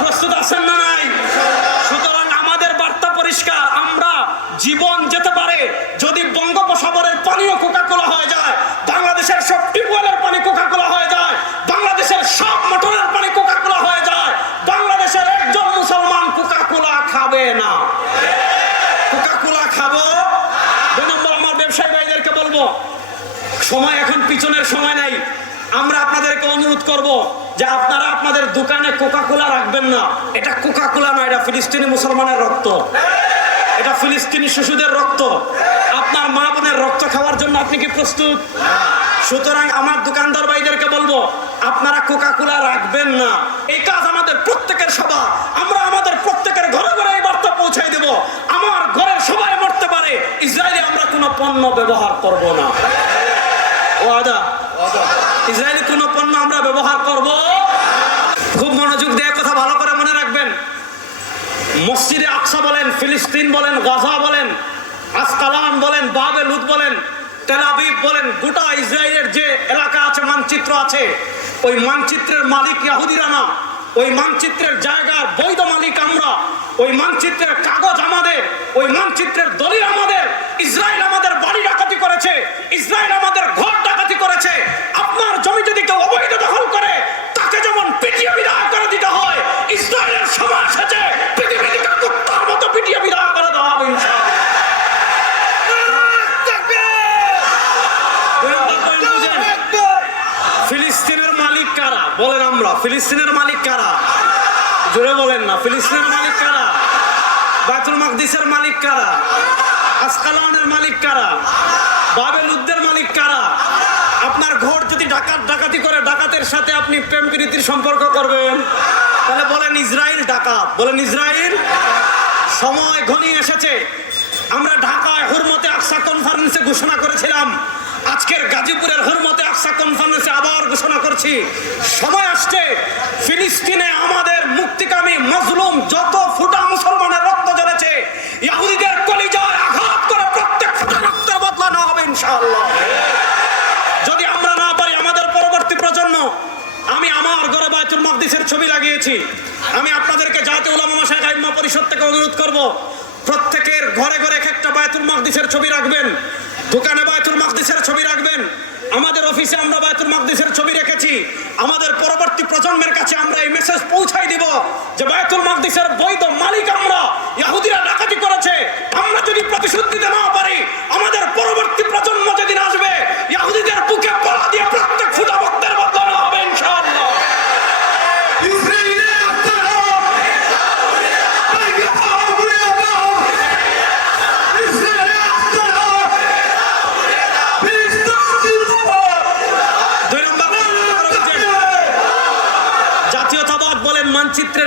প্রস্তুত আছেন না নাই? সুতরাং আমাদের বার্তা পরিষ্কার, আমরা জীবন যেতে পারে যদি বঙ্গোপসাগরের পানিও কোকা কোলা হয়ে যায়, বাংলাদেশের সব টিউবওয়েলের পানি কোকা কোলা হয়ে যায়, বাংলাদেশের সব মোটরের পানি কোকা কোলা হয়ে যায়, বাংলাদেশের একজন মুসলমান কোকা কোলা খাবে না। কোকা কোলা খাব? দুই নম্বর, আমার ব্যবসায়ী ভাইদেরকে বলব, সময় এখন পিছনের সময় নাই। আমরা আপনাদেরকে অনুরোধ করব যে আপনারা আপনাদের দোকানে কোকা কোলা রাখবেন না। এটা কোকা কোলা নয় এটা ফিলিস্তিনি মুসলমানের রক্ত। এটা ফিলিস্তিনি শিশুদের রক্ত। আপনার মা বোনের রক্ত খাওয়ার জন্য আপনি কি প্রস্তুত? সুতরাং আমার দোকানদার ভাইদেরকে বলব, আপনারা কোকা কোলা রাখবেন না। এই কাজ আমাদের প্রত্যেকের সভা। আমরা আমাদের প্রত্যেকের ঘরে ঘরে এই বার্তা পৌঁছাই দেব। আমার ঘরের সবাই মরতে পারে। ইসরায়েলে আমরা কোনো পণ্য ব্যবহার করব না। ওয়াদা। ইসরায়েলি কোন পণ্য আমরা ব্যবহার করব। খুব মনোযোগ দিয়ে কথা ভালো করে মনে রাখবেন। মসজিদে আকসা বলেন, ফিলিস্তিন বলেন, গাজা বলেন, আসকালান বলেন বাবে লুত বলেন তেলাবিব বলেন, গোটা ইসরায়েলের যে এলাকা আছে, মানচিত্র আছে, ওই মানচিত্রের মালিক ইয়াহুদিরা না। ওই মানচিত্রের জায়গার বৈধ মালিক আমরা। ওই মানচিত্রের কাগজ আমাদের। ওই মানচিত্রের দলিল আমাদের। ইসরায়েল আমাদের বাড়ি ডাকাতি করেছে। ইসরায়েল আমাদের ঘর করেছে, আপনার জমি যদি কেউ অবৈধ দখল করে, তাকে যেমন পিটিয়ে বিদায় করে দিতে হয়, ইসরায়েলের সময় এসেছে। ফিলিস্তিনের মালিক কারা? বলেন আমরা, ফিলিস্তিনের মালিক কারা? জোরে বলেন না, ফিলিস্তিনের মালিক কারা? বাইতুল মাকদিসের মালিক কারা? আসকালানের মালিক কারা? বাবেল উদ্দের মালিক কারা? আপনার ঘর যদি ডাকাত ডাকাতি করে, ডাকাতের সাথে আপনি প্রেম প্রীতির সম্পর্ক করবেন, তাহলে বলেন ইসরায়েল ডাকাত। বলেন ইসরায়েল সময় ঘনিয়ে এসেছে। আমরা ঢাকায় হুরমতে আকসা কনফারেন্সে ঘোষণা করেছিলাম। আজকের গাজীপুরের হুরমতে আকসা কনফারেন্সে আবার ঘোষণা করছি। পরিষদ থেকে অনুরোধ করব, প্রত্যেকের ঘরে ঘরে এক একটা বায়তুল মাকদিসের ছবি রাখবেন, দোকানে বায়তুল মাকদিসের ছবি রাখবেন, আমাদের অফিসে আমরা বায়তুল মাকদিসের ছবি রেখেছি, আমাদের পরবর্তী প্রজন্মের কাছে আমরা এই মেসেজ পৌঁছাই দিব যে বায়তুল মাকদিসের বৈধ মালিক আমরা ইহুদিরা ডাকাতি করেছে, আমরা যদি প্রতিশ্রুতি দিতে না পারি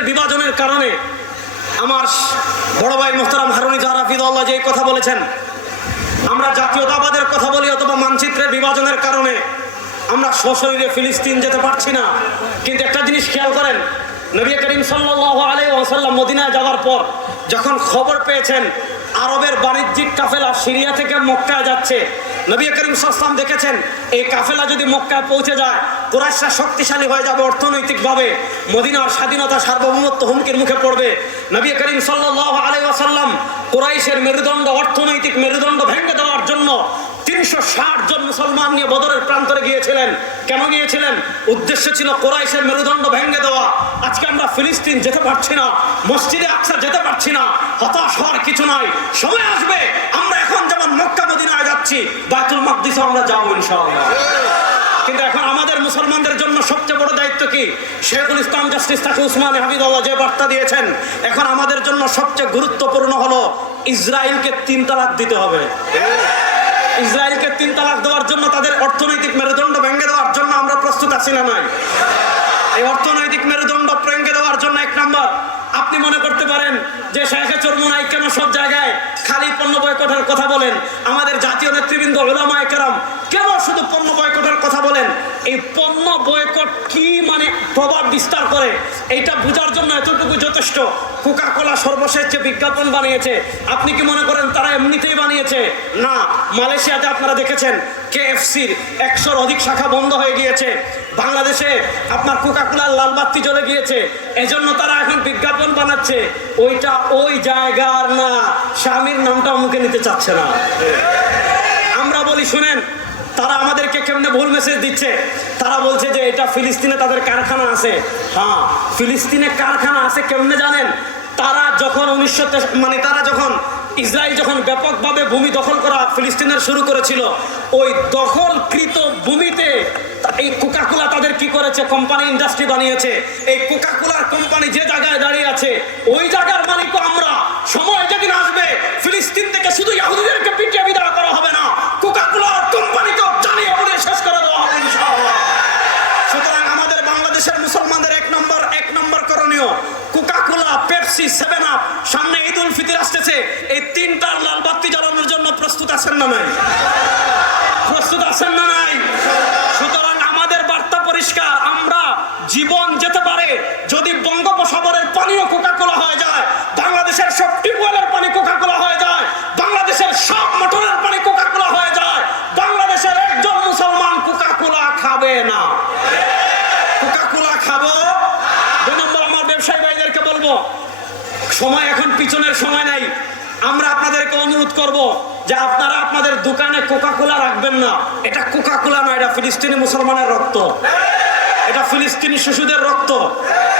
বিভাজনের কারণে আমার বড় ভাই মোহতারাম হারুনি জাহারাফিদুল্লাহ যে কথা বলেছেন, আমরা জাতীয়তাবাদের কথা বলি অথবা মানচিত্রের বিভাজনের কারণে আমরা সশরীরে ফিলিস্তিন যেতে পারছি না। কিন্তু একটা জিনিস খেয়াল করেন, নবী করিম সাল্লাহ আলাই ওসাল্লাম মদিনায় যাওয়ার পর যখন খবর পেয়েছেন আরবের বাণিজ্যিক কাফেলা সিরিয়া থেকে মক্কায় যাচ্ছে। নবী করিম সাল্লাম দেখেছেন, এই কাফেলা যদি মক্কায় পৌঁছে যায়, কুরাইশরা শক্তিশালী হয়ে যাবে অর্থনৈতিকভাবে, মদিনার স্বাধীনতা সার্বভৌমত্ব হুমকির মুখে পড়বে। নবী করিম সাল্লাহ আলাই ওসাল্লাম কুরাইশের মেরুদণ্ড, অর্থনৈতিক মেরুদণ্ড ভেঙে দেওয়ার জন্য তিনশো ষাট জন মুসলমান নিয়ে বদরের প্রান্তরে গিয়েছিলেন। কেন গিয়েছিলেন? উদ্দেশ্য ছিল কোরাইশের মেরুদণ্ড ভেঙে দেওয়া। আজকে আমরা ফিলিস্তিন যেতে পারছি না, মসজিদে আকসা যেতে পারছি না, হতাশ কিছু নাই সময় আসবে। আমরা এখন যেমন মক্কা মদিনায় যাচ্ছি বায়তুল মাকদিসে আমরা যাব ইনশাআল্লাহ। কিন্তু এখন আমাদের মুসলমানদের জন্য সবচেয়ে বড় দায়িত্ব কি? শেখুল ইসলাম জাস্টিস তাকে উসমান হাবিদুল্লাহ যে বার্তা দিয়েছেন, এখন আমাদের জন্য সবচেয়ে গুরুত্বপূর্ণ হলো ইসরায়েলকে তিন তালাক দিতে হবে। ইসরায়েলকে তিন তালাক দেওয়ার জন্য তাদের অর্থনৈতিক মেরুদণ্ড ভেঙে দেওয়ার জন্য আমরা প্রস্তুত আছি না নাই? এই অর্থনৈতিক মেরুদণ্ড ভেঙে দেওয়ার জন্য এক নম্বর আপনি মনে করতে পারেন যে শেখে চরমুনাই কেন সব জায়গায় খালি পণ্য বয়কটের কথা বলেন? আমাদের জাতীয় নেতৃবৃন্দ কেরাম, কেন শুধু পণ্য বয়কটের কথা বলেন? এই পণ্য বয়কট কি মানে প্রভাব বিস্তার করে। এইটা বোঝার জন্য এতটুকু যথেষ্ট। কোকা কোলা সর্বশেষ যে বিজ্ঞাপন বানিয়েছে, আপনি কি মনে করেন তারা এমনিতেই বানিয়েছে? না, মালয়েশিয়াতে আপনারা দেখেছেন, কেএফসির একশোর অধিক শাখা বন্ধ হয়ে গিয়েছে। বাংলাদেশে আপনার কোকা কোলার লাল জ্বলে গিয়েছে। এজন্য তারা এখন বিজ্ঞাপন বানাচ্ছে। ওইটা ওই জায়গার না। স্বামীর নামটা মুখে নিতে চাচ্ছে না। আমরা বলি, শুনেন তারা আমাদেরকে কেমনে ভুল মেসেজ দিচ্ছে? তারা বলছে যে এটা ফিলিস্তিনে তাদের কারখানা আছে। হ্যাঁ ফিলিস্তিনে কারখানা আছে কেমনে জানেন? তারা যখন উনিশশো মানে তারা যখন ইসরায়েল যখন ব্যাপকভাবে ভূমি দখল করা ফিলিস্তিনের শুরু করেছিল, ওই দখলকৃত ভূমিতে এই কোকাকোলা তাদের কি করেছে? কোম্পানি ইন্ডাস্ট্রি বানিয়েছে। এই কোকাকোলার কোম্পানি যে জায়গায় দাঁড়িয়ে আছে, ওই জায়গার মালিকও আমরা। সময় যেদিন আসবে, ফিলিস্তিন থেকে শুধু ইয়াহুদিদেরকে পিটিয়ে বিদায় সামনে ঈদ উল ফিতর আসতেছে। এই তিনটার লাল বাতি জ্বালানোর জন্য প্রস্তুত আছেন না নাই? সময় এখন পিছনের সময় নাই। আমরা আপনাদেরকে অনুরোধ করব যে আপনারা আপনাদের দোকানে কোকা কোলা রাখবেন না। এটা কোকা কোলা নয়, এটা ফিলিস্তিনি মুসলমানের রক্ত। এটা ফিলিস্তিনি শিশুদের রক্ত।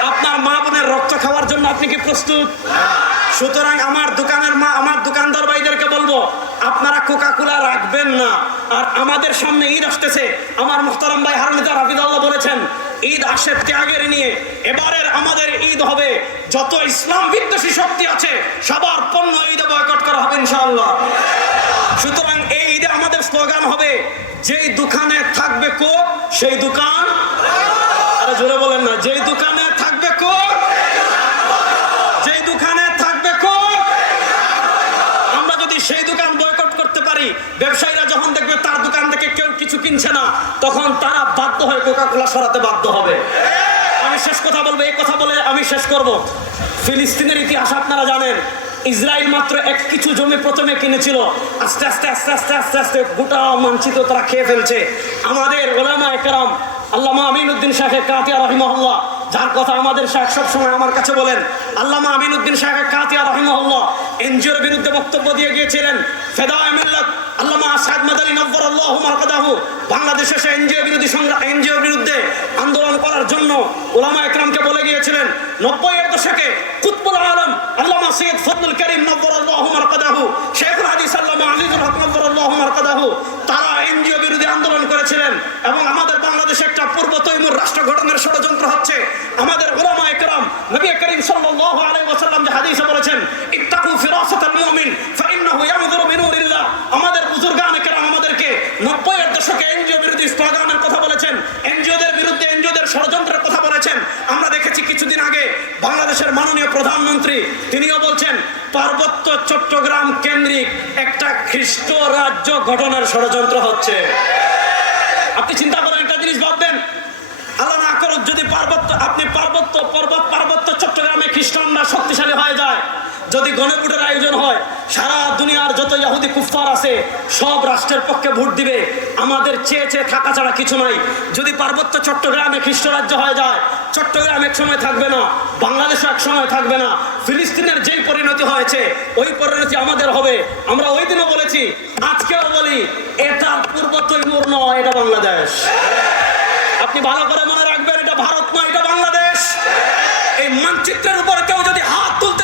আপনার মা বোনের রক্ত খাওয়ার জন্য আপনি কি প্রস্তুত? সুতরাং আমার দোকানের মা, আমার দোকানদার ভাইদেরকে বলব, আপনারা কোকা কোলা রাখবেন না। আর আমাদের সামনে ঈদ আসতেছে। আমার মোহতারাম ভাই হারুনিতা রাফিদাল্লাহ বলেছেন, ঈদ আসে ত্যাগের নিয়ে। এবারের আমাদের ঈদ হবে, যত ইসলাম বিদ্বেষী শক্তি আছে, সবার পণ্য ঈদে বয়কট করা হবে ইনশাআল্লাহ। সুতরাং এই ঈদে আমাদের স্লোগান হবে, যেই দোকানে থাকবে কোক, সেই দোকান আরে জোরে বলেন না যেই দোকানে থাকবে কোক যেই দোকানে থাকবে কোক আমরা যদি সেই দোকান বয়কট করতে পারি ব্যবসায়ীরা যখন দেখবে তার দোকান থেকে কেউ কিছু কিনছে না, তখন তারা বাধ্য হয়ে কোকা কোলা সরাতে বাধ্য হবে। আমি শেষ কথা বলব, এই কথা বলে আমি শেষ করব। ফিলিস্তিনের ইতিহাস আপনারা জানেন, ইসরায়েল মাত্র এক কিছু জমি প্রথমে কিনেছিল। আস্তে আস্তে আস্তে আস্তে আস্তে আস্তে গোটা মানচিত্র তারা খেয়ে ফেলছে। আমাদের ওলামা একরাম, আল্লামা আমিনুদ্দিন শাহের কাতিয়া রহিমহল্লা যার কথা আমাদের শাহ সবসময় আমার কাছে বলেন, আল্লামা আমিনুদ্দিন শাহের কাতিয়া রহিমহল্লা এনজিওর বিরুদ্ধে বক্তব্য দিয়ে গিয়েছিলেন, ফেদা মিল্লাত আসাদ মাদানী তারা এনজিও বিরোধী আন্দোলন করেছিলেন এবং আমাদের বাংলাদেশে একটা পূর্ব তৈমুর রাষ্ট্র গঠনের ষড়যন্ত্র হচ্ছে। আমাদের ওলামা একরাম, নবী করিম আলাইহি ওয়াসাল্লাম যে হাদিসে বলেছেন ইত্তাকু ফিরাসাতাল মুমিন ফাইন্নাহু ইয়ানজুরু বিনুরিল্লাহ আমাদের বুজুর্গান একরাম আমাদেরকে 90 এর দশকে এনজিও বিরোধী স্লোগানের কথা বলেছেন এনজিওদের বিরুদ্ধে এনজিওদের ষড়যন্ত্রের কথা বলেছেন আমরা দেখেছি কিছুদিন আগে বাংলাদেশের মাননীয় প্রধানমন্ত্রী তিনিও বলছেন পার্বত্য চট্টগ্রাম কেন্দ্রিক একটা খ্রিস্ট রাজ্য ঘটনার ষড়যন্ত্র হচ্ছে। আপনি চিন্তা করেন, একটা জিনিস ভাববেন আল্লাহ না করুক, যদি পার্বত্য, আপনি পার্বত্য, পর্বত পার্বত্য চট্টগ্রামে খ্রিস্টানরা শক্তিশালী হয়ে যায়, যদি গণপুটের আয়োজন হয় সারা দুনিয়ার যত ইহুদি কুফার আছে, সব রাষ্ট্রের পক্ষে ভোট দিবে। আমাদের চেয়ে চেয়ে থাকা ছাড়া কিছু নাই। যদি পার্বত্য চট্টগ্রামে খ্রিস্ট রাজ্য হয়ে যায়, চট্টগ্রাম এক সময় থাকবে না বাংলাদেশ এক সময় থাকবে না, ফিলিস্তিনের যেই পরিণতি হয়েছে, ওই পরিণতি আমাদের হবে। আমরা ওই দিনও বলেছি, আজকেও বলি, এটা পূর্ব তৈমুর নয়, এটা বাংলাদেশ। আপনি ভালো করে মনে রাখবেন, এটা ভারত নয়, এটা বাংলাদেশ। এই মানচিত্রের উপরে কেউ যদি হাত তুলতে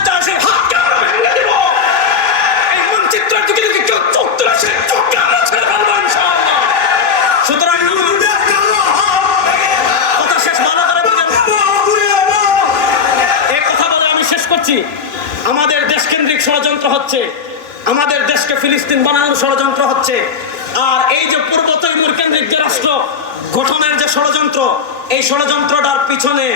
ষড়যন্ত্র হচ্ছে। আমাদের দেশকে ফিলিস্তিন বানানোর ষড়যন্ত্র হচ্ছে। আর এই যে পূর্ব তৈমুর কেন্দ্রিক যে রাষ্ট্র গঠনের যে ষড়যন্ত্র, এই ষড়যন্ত্রটার পিছনে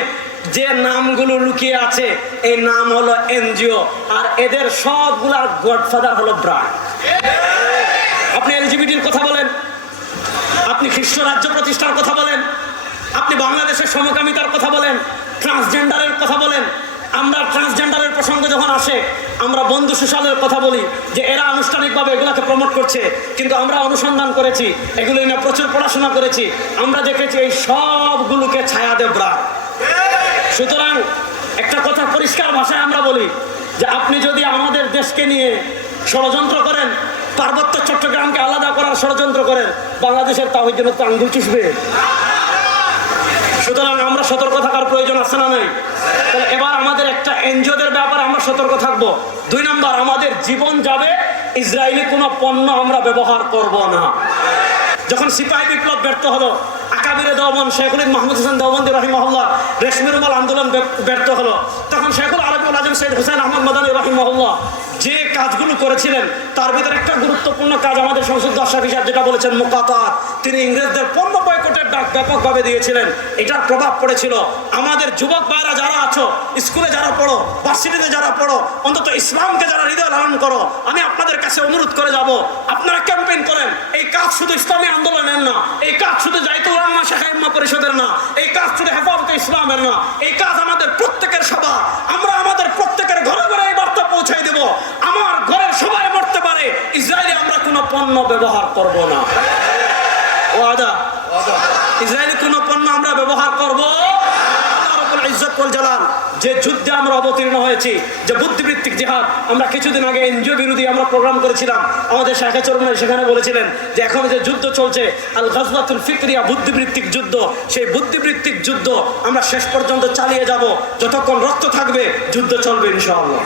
যে নামগুলো লুকিয়ে আছে, এই নাম হলো এনজিও, আর এদের সবগুলার গডফাদার হলো ব্রাক আপনি এলজিবিটির কথা বলেন, আপনি খ্রিস্ট রাজ্য প্রতিষ্ঠার কথা বলেন, আপনি বাংলাদেশের সমকামিতার কথা বলেন, ট্রান্সজেন্ডারের কথা বলেন আসে আমরা বন্ধু সুশালের কথা বলি যে এরা আনুষ্ঠানিকভাবে এগুলাকে প্রমোট করছে, কিন্তু আমরা অনুসন্ধান করেছি, এগুলো নিয়ে প্রচুর পড়াশোনা করেছি, আমরা দেখেছি এই সবগুলোকে ছায়া দেবরা সুতরাং একটা কথা পরিষ্কার ভাষায় আমরা বলি যে আপনি যদি আমাদের দেশকে নিয়ে ষড়যন্ত্র করেন, পার্বত্য চট্টগ্রামকে আলাদা করার ষড়যন্ত্র করেন, বাংলাদেশের তাহিদের তো আঙ্গুল চুষবে। সুতরাং আমরা সতর্ক থাকার প্রয়োজন আছে না নাই? এবার আমাদের একটা এনজিওদের ব্যাপারে আমরা সতর্ক থাকব। দুই নম্বর, আমাদের জীবন যাবে, ইসরায়েলি কোনো পণ্য আমরা ব্যবহার করব না। যখন সিপাহী বিপ্লব ব্যর্থ হলো, আকাবিরে দেওয়ান শেখুল মাহমুদ হোসেন দেওবন্দি রহিমহল্লা রেশমি রুমাল আন্দোলন ব্যর্থ হলো, তখন শেখুল আরবুল আজম সৈয়দ হোসেন আহমদ মাদানী রহিমহল্লা যে কাজগুলো করেছিলেন, তার ভিতরে একটা গুরুত্বপূর্ণ কাজ আমাদের সংসদ দর্শক হিসাব যেটা বলেছেন মুকাতাত। তিনি ইংরেজদের পণ্য বয়কটের ডাক ব্যাপকভাবে দিয়েছিলেন। এটার প্রভাব পড়েছিল। আমাদের যুবক ভাইরা যারা আছো, স্কুলে যারা পড়ো ভার্সিটিতে যারা পড়ো, অন্তত ইসলামকে যারা হৃদয় লালন করো, আমি আপনাদের কাছে অনুরোধ করে যাব, আপনারা ক্যাম্পেইন করেন। এই কাজ শুধু ইসলামী আন্দোলনের না, এই কাজ শুধু জাইতুল রহমান শাখা ইম্মা পরিষদের না, এই কাজ শুধু হেফাজতে ইসলামের না, এই কাজ আমাদের প্রত্যেকের সভা আমরা আমাদের আমার ঘরের সবাই মরতে পারে। ইসরায়েলি আমরা কোনো পণ্য ব্যবহার করব না। ও আদা ইসরায়েলি কোন পণ্য আমরা ব্যবহার করব যে যুদ্ধে আমরা অবতীর্ণ হয়েছি, যে বুদ্ধিবৃত্তিক জিহাদ, আমরা কিছুদিন আগে এনজিও বিরোধী আমরা প্রোগ্রাম করেছিলাম। আমাদের শাখা চরমাই সেখানে বলেছিলেন যে এখন যে যুদ্ধ চলছে, আল গাজওয়াতুল ফিকরিয়া বুদ্ধিবৃত্তিক যুদ্ধ, সেই বুদ্ধিবৃত্তিক যুদ্ধ আমরা শেষ পর্যন্ত চালিয়ে যাব। যতক্ষণ রক্ত থাকবে, যুদ্ধ চলবে ইনশাআল্লাহ।